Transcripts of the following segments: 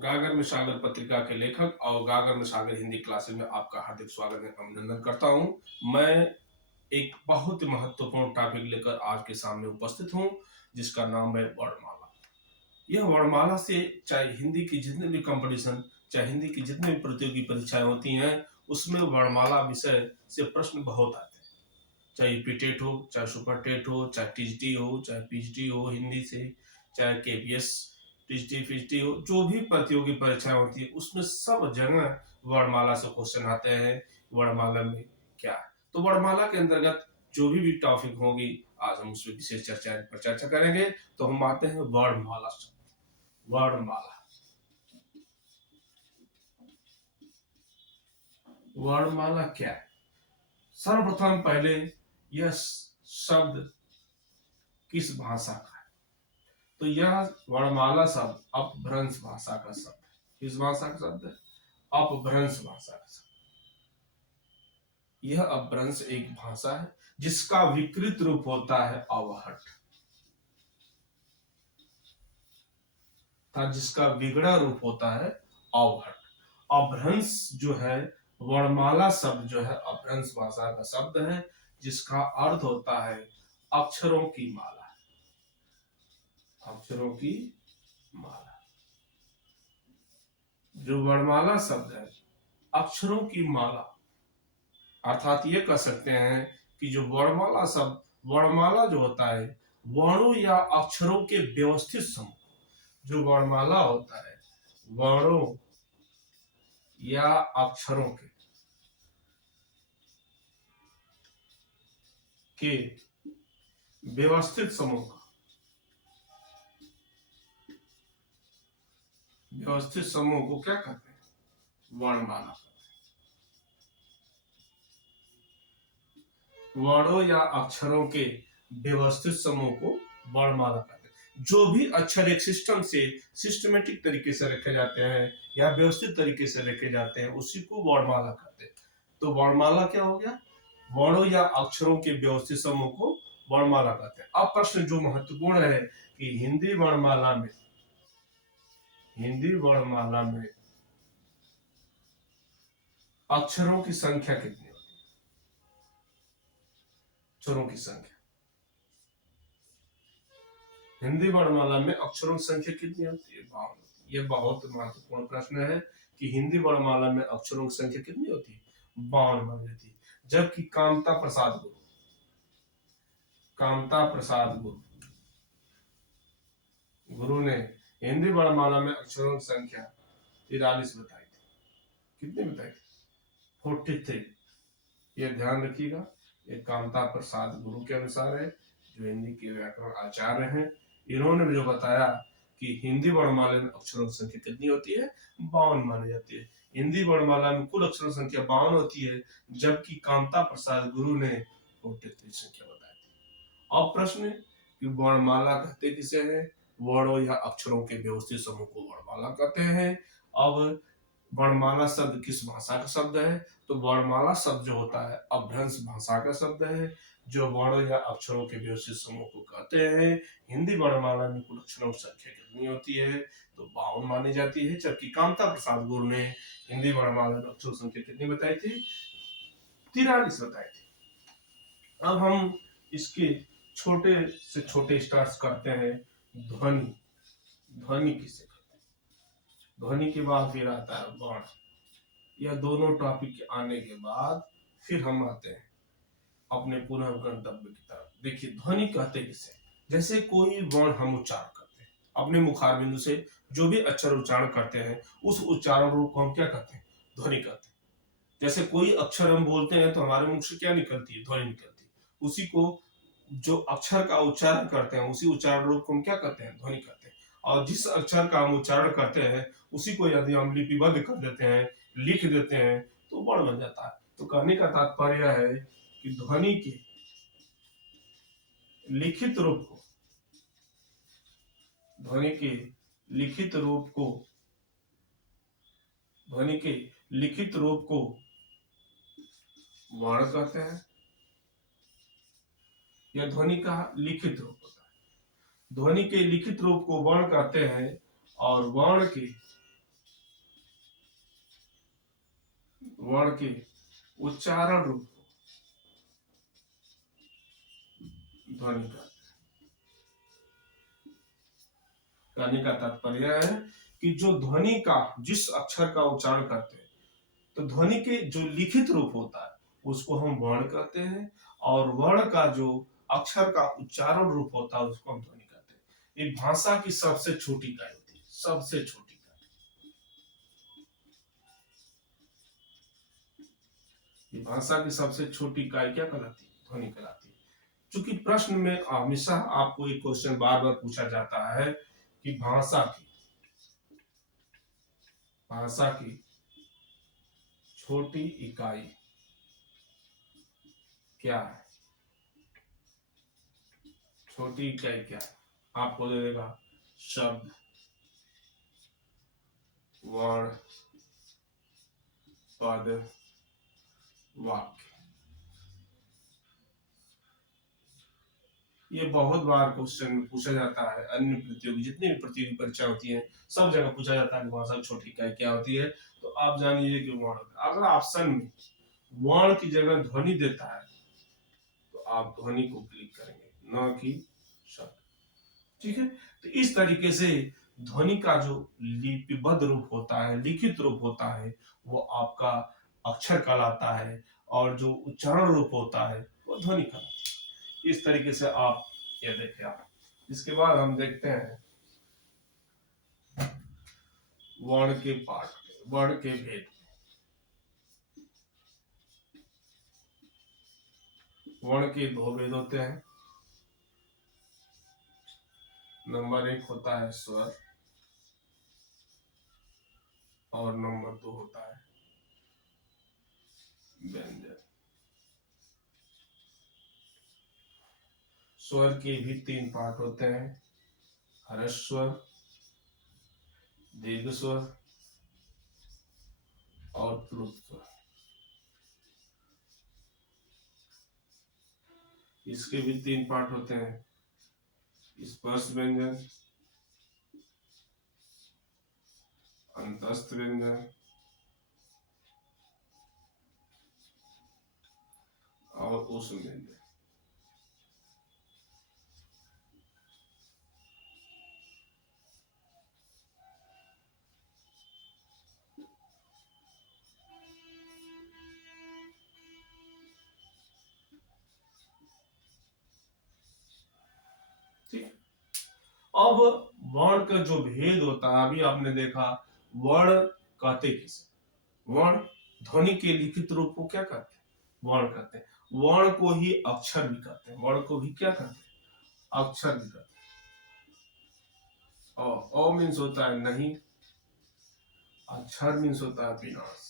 गागर में सागर पत्रिका के लेखक और गागर में सागर हिंदी क्लासेस में आपका हार्दिक स्वागत है, अभिनंदन करता हूं। मैं एक बहुत ही महत्वपूर्ण टॉपिक लेकर आज के सामने उपस्थित हूं, जिसका नाम है वर्णमाला। यह वर्णमाला से चाहे हिंदी की जितने भी कंपटीशन, चाहे हिंदी की जितनी भी प्रतियोगी परीक्षाएं होती हैं, उसमें वर्णमाला विषय से प्रश्न बहुत आते हैं। चाहे यूपी हो, चाहे सुपर टेट हो, चाहे टीजीटी हो, चाहे पीजीटी हो हिंदी से, चाहे केपीएस टीजीटी पीजीटी हो, जो भी प्रतियोगी परीक्षाएं होती है उसमें सब जगह वर्णमाला से क्वेश्चन आते हैं। वर्णमाला में क्या है, तो वर्णमाला के अंतर्गत जो भी टॉपिक होगी आज हम उसमें विशेष चर्चा करेंगे। तो हम आते हैं वर्णमाला शब्द। वर्णमाला, वर्णमाला क्या है? सर्वप्रथम पहले यह शब्द किस भाषा का है? तो यह वर्णमाला शब्द अपभ्रंश भाषा का शब्द है। किस भाषा का शब्द है? अपभ्रंश भाषा का शब्द। यह अपभ्रंश एक भाषा है जिसका विकृत रूप होता है अवहट, जिसका विगड़ा रूप होता है अवहट। अपभ्रंश जो है, वर्णमाला शब्द जो है अपभ्रंश भाषा का शब्द है, जिसका अर्थ होता है अक्षरों की माला। अक्षरों की माला। जो वर्णमाला शब्द है, अक्षरों की माला, अर्थात ये कह सकते हैं कि जो वर्णमाला शब्द, वर्णमाला जो होता है वर्णों या अक्षरों के व्यवस्थित समूह। जो वर्णमाला होता है वर्णों या अक्षरों के व्यवस्थित समूह का, व्यवस्थित समूह को क्या कहते हैं? वर्णमाला। वर्णों या अक्षरों के व्यवस्थित समूह को वर्णमाला कहते हैं। जो भी अक्षर एक सिस्टम से, सिस्टमेटिक तरीके से रखे जाते हैं या व्यवस्थित तरीके से रखे जाते हैं, उसी को वर्णमाला कहते हैं। तो वर्णमाला क्या हो गया? वर्णों या अक्षरों के व्यवस्थित समूह को वर्णमाला कहते हैं। अब प्रश्न जो महत्वपूर्ण है कि हिंदी वर्णमाला में, हिंदी वर्णमाला में अक्षरों की संख्या कितनी होती है? अक्षरों की संख्या, हिंदी वर्णमाला में अक्षरों की संख्या कितनी होती है? 52। यह बहुत महत्वपूर्ण प्रश्न है कि हिंदी वर्णमाला में अक्षरों की संख्या कितनी होती है? 52 बन जाती है। जबकि कामता प्रसाद गुरु, कामता प्रसाद गुरु ने हिंदी वर्णमाला में अक्षरों की संख्या 43 बताई थी। कितनी बताई थी? 43। यह ध्यान रखिएगा, ये कामता प्रसाद गुरु के अनुसार है, जो हिंदी के व्याकरण आचार्य हैं। इन्होंने जो बताया कि हिंदी वर्णमाला में अक्षरों की संख्या कितनी होती है? 52 मानी जाती है। हिंदी वर्णमाला में कुल अक्षरों की संख्या 52 होती है, जबकि कामता प्रसाद गुरु ने 43 संख्या बताई थी। अब प्रश्न कि वर्णमाला कहते किसे हैं? वर्णों या अक्षरों के व्यवस्थित समूह को वर्णमाला कहते हैं। अब वर्णमाला शब्द किस भाषा का शब्द है? तो वर्णमाला शब्द जो होता है अपभ्रंश भाषा का शब्द है, जो वर्णों या अक्षरों के व्यवस्थित समूह को कहते हैं। हिंदी वर्णमाला में कुल अक्षरों की संख्या कितनी होती है? तो 52 मानी जाती है। जबकि कामता प्रसाद गुरु ने हिंदी वर्णमाला में अक्षरों की संख्या कितनी बताई थी? 43 बताई थी। अब हम इसके छोटे से छोटे स्टार्ट करते हैं। ध्वनि, ध्वनि किसे कहते हैं? ध्वनि के बाद फिर आता है वर्ण। यह दोनों टॉपिक आने के बाद फिर हम आते हैं अपने पुनः गंतव्य की तरफ। देखिए ध्वनि कहते किसे? जैसे कोई वर्ण हम उच्चारण करते हैं अपने मुखार बिंदु से, जो भी अक्षर उच्चारण करते हैं उस उच्चारण रूप को हम क्या कहते हैं? ध्वनि कहते हैं। जैसे कोई अक्षर हम बोलते हैं तो हमारे मुख से क्या निकलती है? ध्वनि निकलती है। उसी को जो अक्षर का उच्चारण करते हैं उसी उच्चारण रूप को हम क्या कहते हैं? ध्वनि कहते हैं। और जिस अक्षर का हम उच्चारण करते हैं उसी को यदि हम लिपिबद्ध कर देते हैं, लिख देते हैं, तो वर्ण बन जाता है। तो कहने का तात्पर्य है कि ध्वनि के लिखित रूप को, ध्वनि के लिखित रूप को, ध्वनि के लिखित रूप को वर्ण कहते हैं। यह ध्वनि का लिखित रूप होता है। ध्वनि के लिखित रूप को वर्ण कहते हैं और वर्ण के वर्ण के उच्चारण रूप को ध्वनि कहते हैं। कहने का तात्पर्य है कि जो ध्वनि का जिस अक्षर का उच्चारण करते हैं, तो ध्वनि के जो लिखित रूप होता है उसको हम वर्ण कहते हैं, और वर्ण का जो अक्षर का उच्चारण रूप होता है उसको हम ध्वनि कहते हैं। ये भाषा की सबसे छोटी इकाई होती है, सबसे छोटी इकाई। ये भाषा की सबसे छोटी इकाई क्या कहलाती है? ध्वनि कहलाती है। चूंकि प्रश्न में हमेशा आपको एक क्वेश्चन बार बार पूछा जाता है कि भाषा की छोटी इकाई क्या है? छोटी इकाई क्या है? आपको दे देगा शब्द, वर्ण, पद, वाक्य। ये बहुत बार क्वेश्चन में पूछा जाता है। अन्य प्रतियोगी जितनी भी प्रतियोगी परीक्षा होती है सब जगह पूछा जाता है कि भाषा की छोटी इकाई क्या होती है। तो आप जानिए कि वर्ण। अगर ऑप्शन में वर्ण की जगह ध्वनि देता है तो आप ध्वनि को क्लिक करेंगे, न कि शब्द। ठीक है, तो इस तरीके से ध्वनि का जो लिपिबद्ध रूप होता है, लिखित रूप होता है, वो आपका अक्षर कहलाता है, और जो उच्चारण रूप होता है वो ध्वनि कहलाता है। इस तरीके से आप ये देखें। आप इसके बाद हम देखते हैं वर्ण के पाठ, वर्ण के भेद। वर्ण के दो भेद होते हैं। नंबर 1 होता है स्वर, और नंबर 2 होता है व्यंजन। स्वर के भी 3 पार्ट होते हैं, ह्रस्व स्वर, दीर्घ स्वर और प्लुत स्वर। इसके भी 3 पार्ट होते हैं, स्पर्श व्यंजन, अंतस्थ व्यंजन और ऊष्म व्यंजन। ठीक। अब वर्ण का जो भेद होता है, अभी आपने देखा वर्ण कहते किसे? वर्ण ध्वनि के लिखित रूप को क्या कहते हैं? वर्ण कहते हैं। वर्ण को ही अक्षर भी कहते हैं। वर्ण को भी क्या कहते हैं? अक्षर भी कहते हैं। और मीन्स होता है नहीं, अक्षर मीन्स होता है विनाश।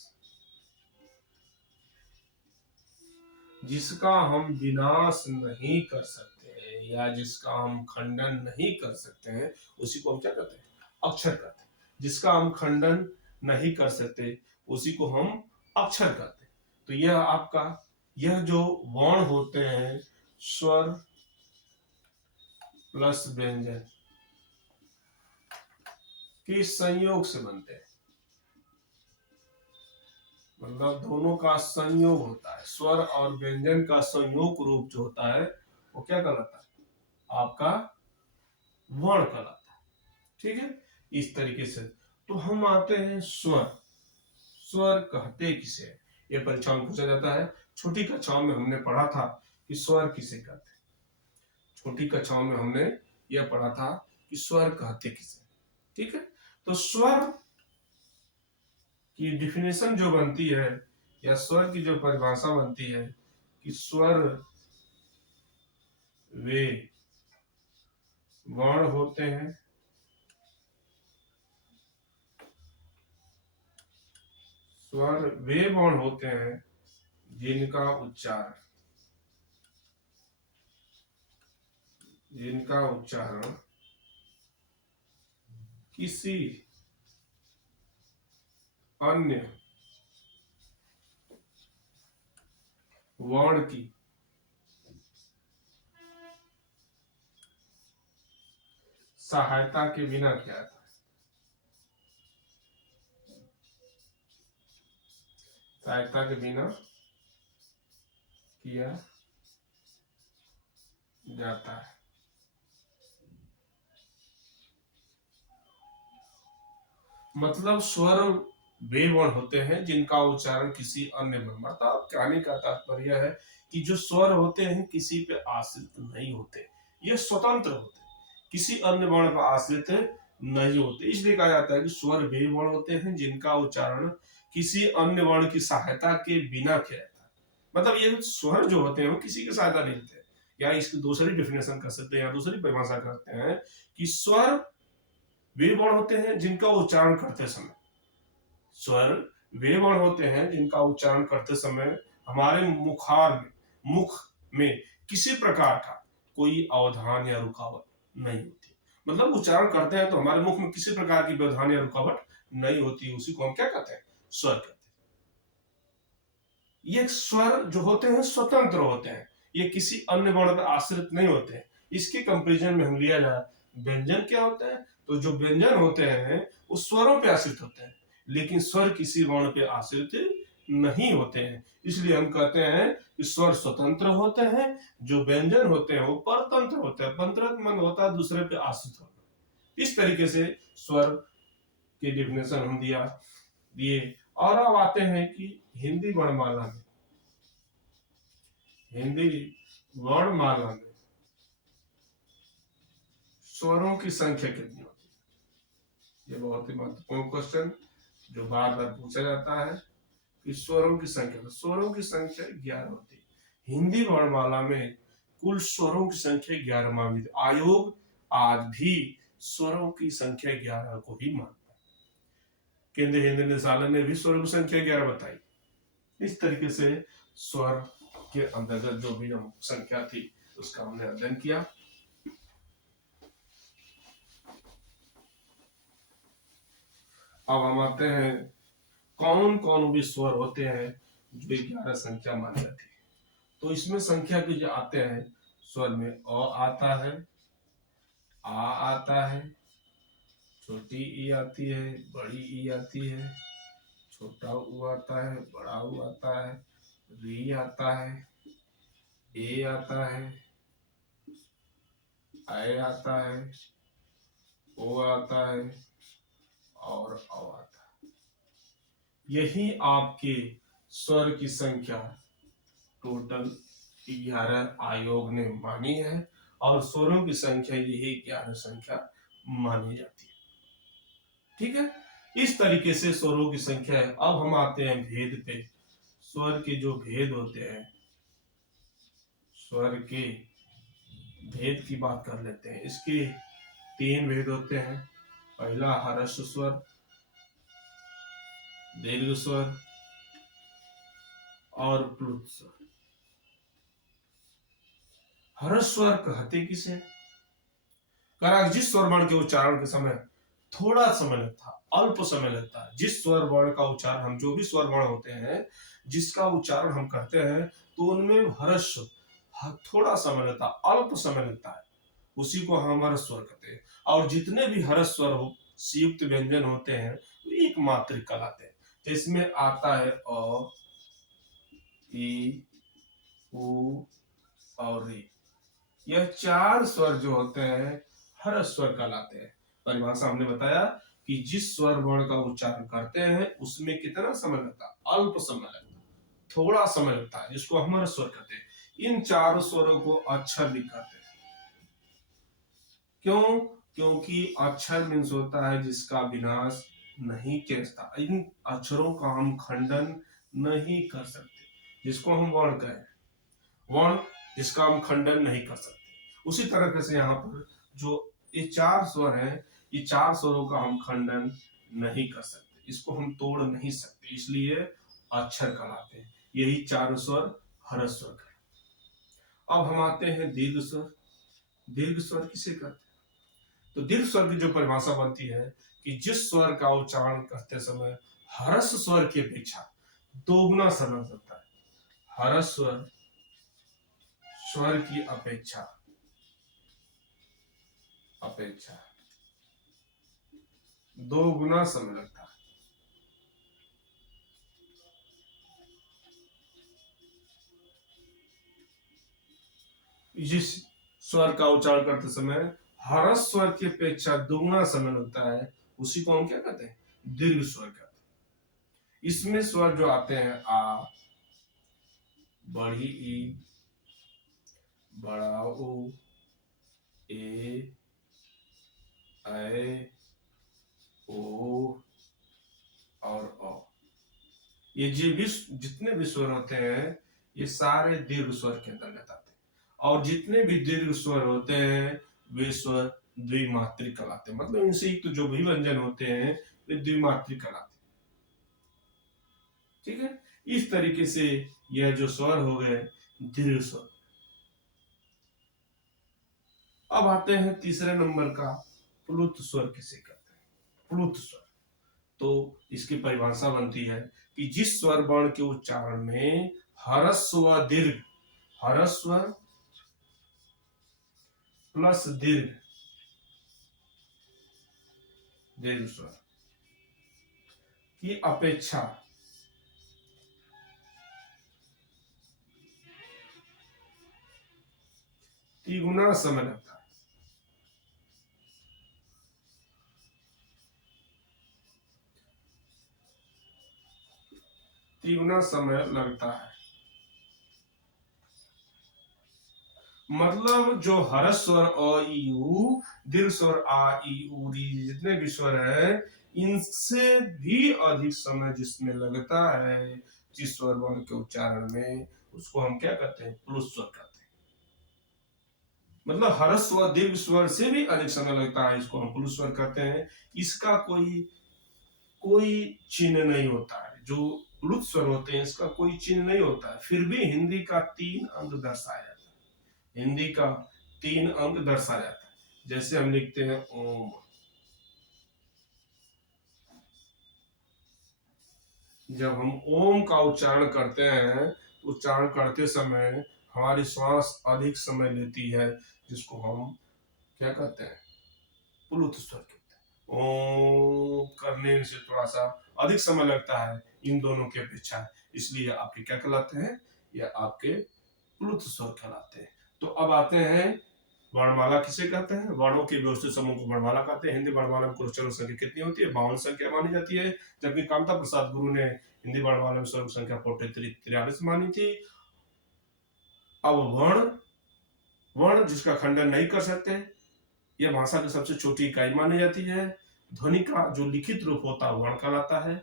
जिसका हम विनाश नहीं कर सकते हैं या जिसका हम खंडन नहीं कर सकते हैं उसी को हम क्या कहते हैं? अक्षर कहते हैं। जिसका हम खंडन नहीं कर सकते उसी को हम अक्षर कहते हैं। तो यह आपका, यह जो वर्ण होते हैं स्वर प्लस व्यंजन के संयोग से बनते हैं। मतलब दोनों का संयोग होता है। स्वर और व्यंजन का संयोग रूप जो होता है वो क्या कहलाता है? आपका वर्ण कहलाता है। ठीक है, इस तरीके से। तो हम आते हैं स्वर। स्वर कहते किसे? ये परीक्षा में पूछा जाता है। छोटी कक्षाओं में हमने पढ़ा था कि स्वर किसे कहते हैं। छोटी कक्षाओं में हमने यह पढ़ा था कि स्वर कहते किसे। ठीक है, तो स्वर की डिफिनेशन जो बनती है या स्वर की जो परिभाषा बनती है कि स्वर वे वर्ण होते हैं स्वर वे वर्ण होते हैं जिनका उच्चारण किसी अन्य वर्ण की सहायता के बिना किया जाता है। कायरता के बिना किया जाता है। मतलब स्वर वे वर्ण होते हैं जिनका उच्चारण किसी अन्य वर्ण, मतलब कहने का तात्पर्य है कि जो स्वर होते हैं किसी पे आश्रित नहीं होते, ये स्वतंत्र होते, किसी अन्य वर्ण पर आश्रित नहीं होते। इसलिए कहा जाता है कि स्वर वे वर्ण होते हैं जिनका उच्चारण किसी अन्य वर्ण की सहायता के बिना किया जाता है। मतलब ये स्वर जो होते हैं वो किसी की सहायता नहीं होते। या इसकी दूसरी डेफिनेशन कर सकते हैं या दूसरी परिभाषा करते हैं कि स्वर वे वर्ण होते हैं जिनका उच्चारण करते समय, स्वर वे वर्ण होते हैं जिनका उच्चारण करते समय हमारे मुखार में, मुख में किसी प्रकार का कोई अवधान या रुकावट नहीं होती। मतलब उच्चारण करते हैं तो हमारे मुख में किसी प्रकार की व्यवधान या रुकावट नहीं होती, उसी को हम क्या कहते हैं, स्वर कहते हैं। ये स्वर जो होते हैं स्वतंत्र होते हैं, ये किसी अन्य वर्ण पर आश्रित नहीं होते हैं। इसके कंपेरिजन में हम लिया जाए व्यंजन क्या होते हैं, तो जो व्यंजन होते हैं वो स्वरों पे आश्रित होते हैं, लेकिन स्वर किसी वर्ण पे आश्रित नहीं होते हैं। इसलिए हम कहते हैं कि स्वर स्वतंत्र होते हैं, जो व्यंजन होते हैं वो परतंत्र होते हैं। परतंत्र मन होता है दूसरे पे आश्रित होना। इस तरीके से स्वर की डिफिनेशन हम दिए। और अब आते हैं कि हिंदी वर्णमाला में, हिंदी वर्णमाला में स्वरों की संख्या कितनी होती है? ये बहुत ही महत्वपूर्ण क्वेश्चन जो बार बार पूछा जाता है कि स्वरों की संख्या, तो स्वरों की संख्या 11 होती है। हिंदी वर्णमाला में कुल स्वरों की संख्या 11 मानी। आयोग आज भी स्वरों की संख्या 11 को ही मानता है। केंद्रीय हिंदी निदेशालय ने भी स्वरों की संख्या 11 बताई। इस तरीके से स्वर के अंतर्गत जो भी हम संख्या थी उसका हमने अध्ययन किया। अब हम आते हैं कौन कौन भी स्वर होते हैं जो 11 संख्या मानी जाती है। तो इसमें संख्या के जो आते हैं स्वर में अ आता है, आ आता है, छोटी ई आती है, बड़ी ई आती है, छोटा ऊ आता है, बड़ा ऊ आता है, री आता है, ए आता है, ऐ आता है, ओ आता है और औ आता है। यही आपके स्वर की संख्या टोटल 11 आयोग ने मानी है और स्वरों की संख्या यही 11 संख्या मानी जाती है। ठीक है, इस तरीके से स्वरों की संख्या है। अब हम आते हैं भेद पे। स्वर के जो भेद होते हैं, स्वर के भेद की बात कर लेते हैं। इसके 3 भेद होते हैं। पहला हर्ष स्वर, दीर्घ स्वर और प्लुत स्वर। हर्ष स्वर कहते किसे? जिस स्वर वर्ण के उच्चारण के समय थोड़ा समय लगता है, अल्प समय लगता है। जिस स्वर वर्ण का उच्चारण, हम जो भी स्वर वर्ण होते हैं जिसका उच्चारण हम करते हैं तो उनमें हर्ष थोड़ा समय लगता है, अल्प समय लगता है, उसी को हम हर्ष स्वर कहते हैं। और जितने भी हर्ष स्वर हो संयुक्त व्यंजन होते हैं तो एक मात्रिक कहलाते हैं। तो इसमें आता है अ, ई, उ और री। यह 4 स्वर जो होते हैं हर्ष स्वर कहलाते हैं। परिभाषा हमने बताया कि जिस स्वर वर्ण का उच्चारण करते हैं उसमें कितना समय लगता है, अल्प समय लगता है, थोड़ा समय लगता है, जिसको हम हर्ष स्वर कहते हैं। इन 4 स्वरों को अक्षर भी कहते हैं। क्यों? क्योंकि अक्षर मीन्स होता है जिसका विनाश नहीं किया जाता। इन अक्षरों का हम खंडन नहीं कर सकते, जिसको हम वर्ण कहें, वर्ण जिसका हम खंडन नहीं कर सकते। उसी तरह से यहाँ पर जो ये 4 स्वर हैं, ये 4 स्वरों का हम खंडन नहीं कर सकते, इसको हम तोड़ नहीं सकते, इसलिए अक्षर कहलाते हैं। यही 4 स्वर हर्ष स्वर कहलाते हैं। अब हम आते हैं दीर्घ स्वर। दीर्घ स्वर किसे कहते हैं? तो दीर्घ स्वर की जो परिभाषा बनती है कि जिस स्वर का उच्चारण करते समय हर्ष स्वर की अपेक्षा दोगुना समय लगता है। हर्ष स्वर स्वर की अपेक्षा दोगुना समय लगता है। जिस स्वर का उच्चारण करते समय ह्रस्व स्वर की अपेक्षा दुगना समय लगता है, उसी को हम क्या कहते हैं? दीर्घ स्वर कहते हैं। इसमें स्वर जो आते हैं आ, बड़ी ई, बड़ा ऊ, ए, ऐ, ओ और औ। ये जितने भी स्वर होते हैं ये सारे दीर्घ स्वर के अंतर्गत आते हैं, और जितने भी दीर्घ स्वर होते हैं वे स्वर द्विमात्रिक कहलाते हैं। मतलब इनसे युक्त जो भी व्यंजन होते हैं वे द्विमात्रिक कहलाते हैं। ठीक है, इस तरीके से यह जो स्वर हो गए दीर्घ स्वर। अब आते हैं तीसरे नंबर का, प्लुत स्वर किसे कहते हैं? प्लुत स्वर। तो इसकी परिभाषा बनती है कि जिस स्वर वर्ण के उच्चारण में ह्रस्व व दीर्घ, ह्रस्व प्लस दीर्घ, दीर्घ स्वर की अपेक्षा तिगुना समय लगता है। तिगुना समय लगता है। मतलब जो ह्रस्व स्वर अ ई उ, दीर्घ स्वर आ ई उ री, जितने भी स्वर है इनसे भी अधिक समय जिसमें लगता है जिस स्वर वर्ण के उच्चारण में, उसको हम क्या कहते हैं? प्लुत स्वर कहते हैं। मतलब ह्रस्व स्वर दीर्घ स्वर से भी अधिक समय लगता है, इसको हम प्लुत स्वर कहते हैं। इसका कोई कोई चिन्ह नहीं होता है। जो प्लुत स्वर होते हैं इसका कोई चिन्ह नहीं होता है, फिर भी हिंदी का 3 अंक दर्शाया जाता है। हिंदी का 3 अंक दर्शाया जाता है। जैसे हम लिखते हैं ओम, जब हम ओम का उच्चारण करते हैं तो उच्चारण करते समय हमारी श्वास अधिक समय लेती है, जिसको हम क्या कहते हैं? प्लुत स्वर कहते हैं। ओम करने से थोड़ा सा अधिक समय लगता है इन दोनों की अपेक्षा, इसलिए आपके क्या कहलाते हैं? ये आपके प्लुत स्वर कहलाते हैं। तो अब आते हैं वर्णमाला किसे कहते हैं? वर्णों के व्यवस्थित समूह को वर्णमाला कहते हैं। हिंदी वर्णमाला में कुल अक्षरों की संख्या कितनी होती है? 52 संख्या मानी जाती है, जबकि कामता प्रसाद गुरु ने हिंदी वर्णमाला में स्वरूप संख्या 43 मानी थी। अब वर्ण, वर्ण जिसका खंडन नहीं कर सकते, यह भाषा की सबसे छोटी इकाई मानी जाती है। ध्वनि का जो लिखित रूप होता है वर्ण कहलाता है।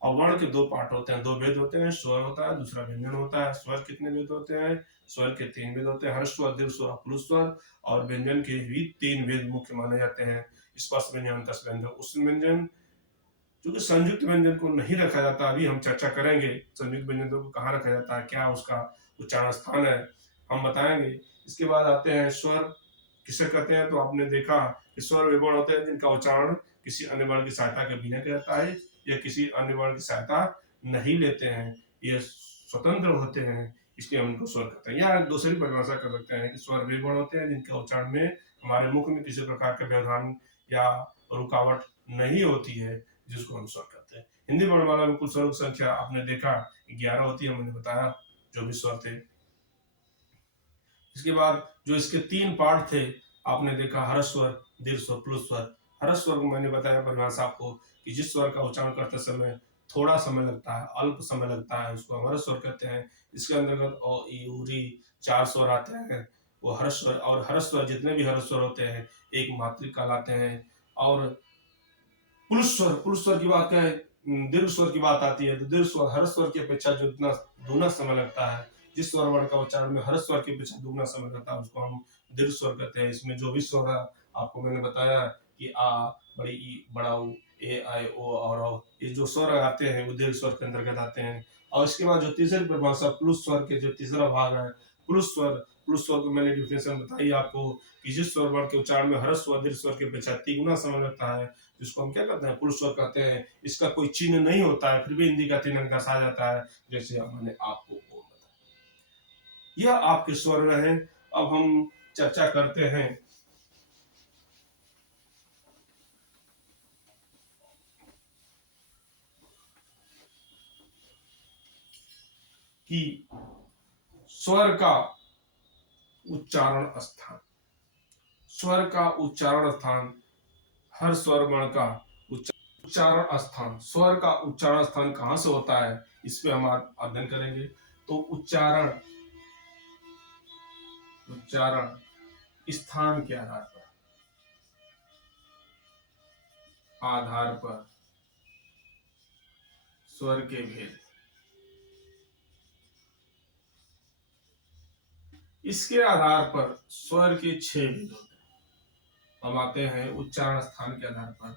और वर्ण के 2 पार्ट होते हैं, 2 भेद होते हैं, स्वर होता है, दूसरा व्यंजन होता है। स्वर कितने भेद होते हैं? स्वर के 3 भेद होते हैं, ह्रस्व स्वर, दीर्घ स्वर, प्लुत स्वर। और व्यंजन के भी 3 भेद मुख्य माने जाते हैं, स्पर्श व्यंजन, अंतस्थ व्यंजन, उष्ण व्यंजन। क्योंकि संयुक्त व्यंजन को नहीं रखा जाता, अभी हम चर्चा करेंगे संयुक्त व्यंजन को कहाँ रखा जाता है, क्या उसका उच्चारण स्थान है, हम बताएंगे। इसके बाद आते हैं स्वर किसे कहते हैं? तो आपने देखा कि स्वर वे वर्ण होते हैं जिनका उच्चारण किसी अन्य वर्ण की सहायता के बिना किया जाता है, या किसी अन्य वर्ण की सहायता नहीं लेते हैं, ये स्वतंत्र होते हैं, इसलिए हम उनको स्वर कहते हैं। या दूसरी परिभाषा कर सकते हैं कि स्वर वे वर्ण होते हैं जिनके उच्चारण में हमारे मुख में किसी प्रकार के व्यवधान या रुकावट नहीं होती है, जिसको हम स्वर कहते हैं। हिंदी वर्णमाला में कुल स्वरों की संख्या आपने देखा 11 होती है, मैंने बताया जो भी स्वर थे। इसके बाद जो इसके 3 पार्ट थे आपने देखा, ह्रस्व स्वर, दीर्घ स्वर, प्लुत स्वर। ह्रस्व स्वर को मैंने बताया परिभाषा आपको कि जिस स्वर का उच्चारण करते समय थोड़ा समय लगता है, अल्प समय लगता है, उसको हम ह्रस्व स्वर कहते हैं। इसके अंतर्गत अ ई उ री 4 स्वर आते हैं, वो ह्रस्व स्वर। और ह्रस्व स्वर जितने भी ह्रस्व स्वर होते हैं एक मात्रिक कहलाते हैं। और पुरुष स्वर की बात करें, दीर्घ स्वर की बात आती है तो दीर्घ स्वर ह्रस्व स्वर की अपेक्षा जो इतना दूना समय लगता है, जिस स्वर वर्ण का उच्चारण में ह्रस्व स्वर की अपेक्षा दुगना समय लगता है, उसको हम दीर्घ स्वर कहते हैं। इसमें जो भी स्वर है आपको मैंने बताया कि आ, बड़ी ई, बड़ा ऊ, ए, आई, ओ और औ, ये जो स्वर आते हैं वो दीर्घ स्वर के अंतर्गत आते हैं। और इसके बाद जो तीसरी परिभाषा प्लुत स्वर के जो तीसरा भाग है, प्लुत स्वर, प्लुत स्वर को मैंने डिफिनेशन बताई आपको कि जिस स्वर वर्ण के उच्चारण में ह्रस्व स्वर दीर्घ स्वर की अपेक्षा तिगुना समय लगता है, जिसको हम क्या कहते हैं? प्लुत स्वर कहते हैं। इसका कोई चिन्ह नहीं होता है, फिर भी हिंदी का 3 अंक दर्शाया जाता है, जैसे मैंने आपको बताया। यह आपके स्वर रहे। अब हम चर्चा करते हैं कि स्वर का उच्चारण स्थान। स्वर का उच्चारण स्थान, हर स्वर वर्ण का उच्चारण स्थान, स्वर का उच्चारण स्थान कहां से होता है, इस पे हम अध्ययन करेंगे। तो उच्चारण स्थान के आधार पर स्वर के भेद। इसके आधार पर स्वर के 6 भेद होते हैं। हम आते हैं उच्चारण स्थान के आधार पर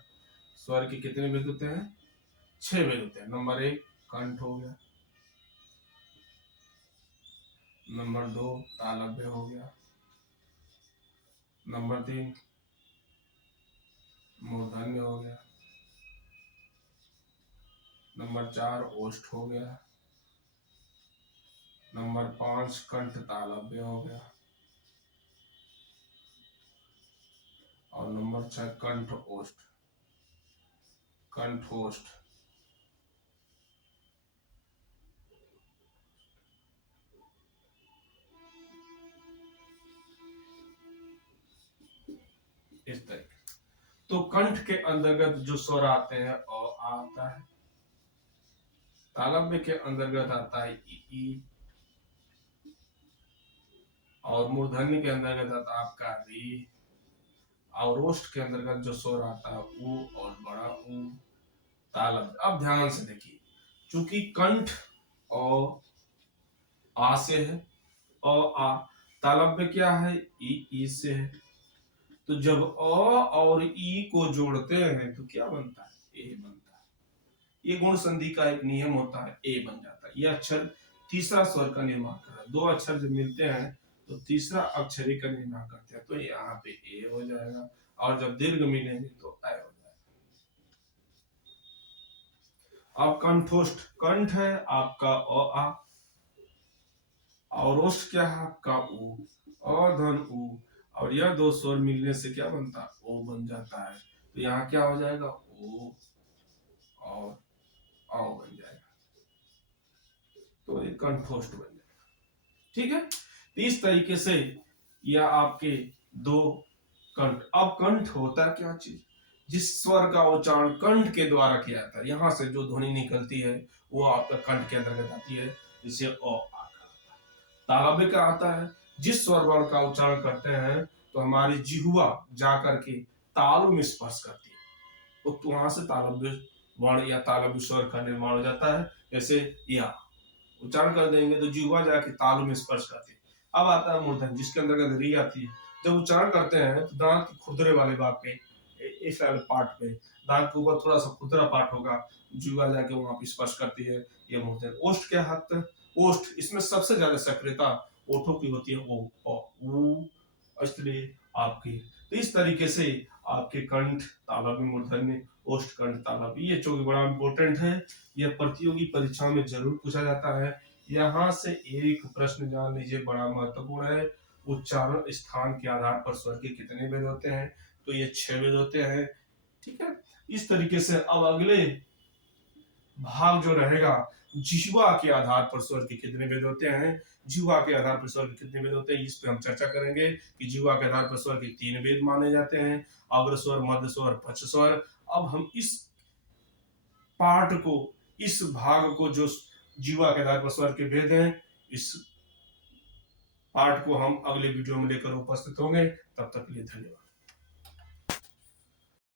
स्वर के कितने भेद होते हैं, 6 भेद होते हैं। नंबर 1 कंठ हो गया, नंबर 2 तालव्य हो गया, नंबर 3 मूर्धन्य हो गया, नंबर 4 ओष्ठ हो गया, नंबर 5 कंठ तालव्य हो गया, और नंबर 6 कंठोष्ठ। इस तरीके। तो कंठ के अंतर्गत जो स्वर आते हैं अ आता है, तालव्य के अंतर्गत आता है ई, और मूर्धन्य के अंतर्गत आता है आपका री, और ओष्ठ के अंतर्गत जो स्वर आता है ऊ और बड़ा ऊ, तालव्य। अब ध्यान से देखिए, चूंकि कंठ और आ से है, आ, तालव्य क्या है, ई से है, तो जब अ और ई को जोड़ते हैं तो क्या बनता है, ए बनता है। ये गुण संधि का एक नियम होता है, ए बन जाता है। यह अक्षर तीसरा स्वर का निर्माण कर रहा है। 2 अक्षर जब मिलते हैं तो तीसरा अक्षर का निर्माण करते हैं, तो यहाँ पे ए हो जाएगा, और जब दीर्घ मिलेंगे तो ए हो जाएगा। अब कंठोष्ठ, कंठ है आपका अ आ, और ओष्ठ क्या है आपका ऊ, धन ऊ, और यह 2 स्वर मिलने से क्या बनता है, ओ बन जाता है। तो यहाँ क्या हो जाएगा, ओ और आओ बन जाएगा, तो ये कंठोष्ठ बन जाएगा। ठीक है, तो इस तरीके से यह आपके 2 कंठ। अब कंठ होता क्या चीज, जिस स्वर का उच्चारण कंठ के द्वारा किया जाता है, यहां से जो ध्वनि निकलती है वो आपका कंठ के अंतर्गत आती है, जिसे अ तालव्य का आता है। जिस स्वर वर्ण का उच्चारण करते हैं तो हमारी जिह्वा जाकर के तालु में स्पर्श करती है, तो वहां से तालव्य वर्ण या तालव्य स्वर का निर्माण हो जाता है। जैसे या उच्चारण कर देंगे तो जिह्वा जाके तालु में स्पर्श करती है। अब आता है मूर्धन्य, जिसके अंतर्गत री आती है। जब उच्चारण करते हैं तो दांत के खुरदरे वाले भाग पे, इस वाले पार्ट पे, दांत के ऊपर थोड़ा सा खुरदरा पार्ट होगा, जिह्वा जाके वहां पे स्पर्श करती है, ये मूर्धन्य। ओष्ठ क्या हाथ, ओष्ठ, इसमें सबसे ज्यादा सक्रियता ओठों की होती है, ओ ऊ, इसलिए आपकी। तो इस तरीके से आपके कंठ, तालव्य, मूर्धन्य, ओष्ठ, कंठ, तालव्य, ये जो बड़ा इंपॉर्टेंट है, यह प्रतियोगी परीक्षाओं में जरूर पूछा जाता है। यहाँ से एक प्रश्न जान लीजिए, बड़ा महत्वपूर्ण है। उच्चारण स्थान के आधार पर स्वर के कितने भेद होते हैं, तो ये 6 भेद होते हैं। ठीक है, इस तरीके से अब अगले भाग जो रहेगा, जिह्वा के आधार पर स्वर के कितने भेद होते हैं, जिह्वा के आधार पर स्वर के कितने भेद होते हैं, इस पे हम चर्चा करेंगे कि जिह्वा के आधार पर स्वर के 3 भेद माने जाते हैं, अग्र स्वर, मध्य स्वर, पक्ष स्वर। अब हम इस पार्ट को, इस भाग को, जो जिह्वा के आधार पर स्वर के भेद हैं, इस पार्ट को हम अगले वीडियो में लेकर उपस्थित होंगे। तब तक के लिए धन्यवाद।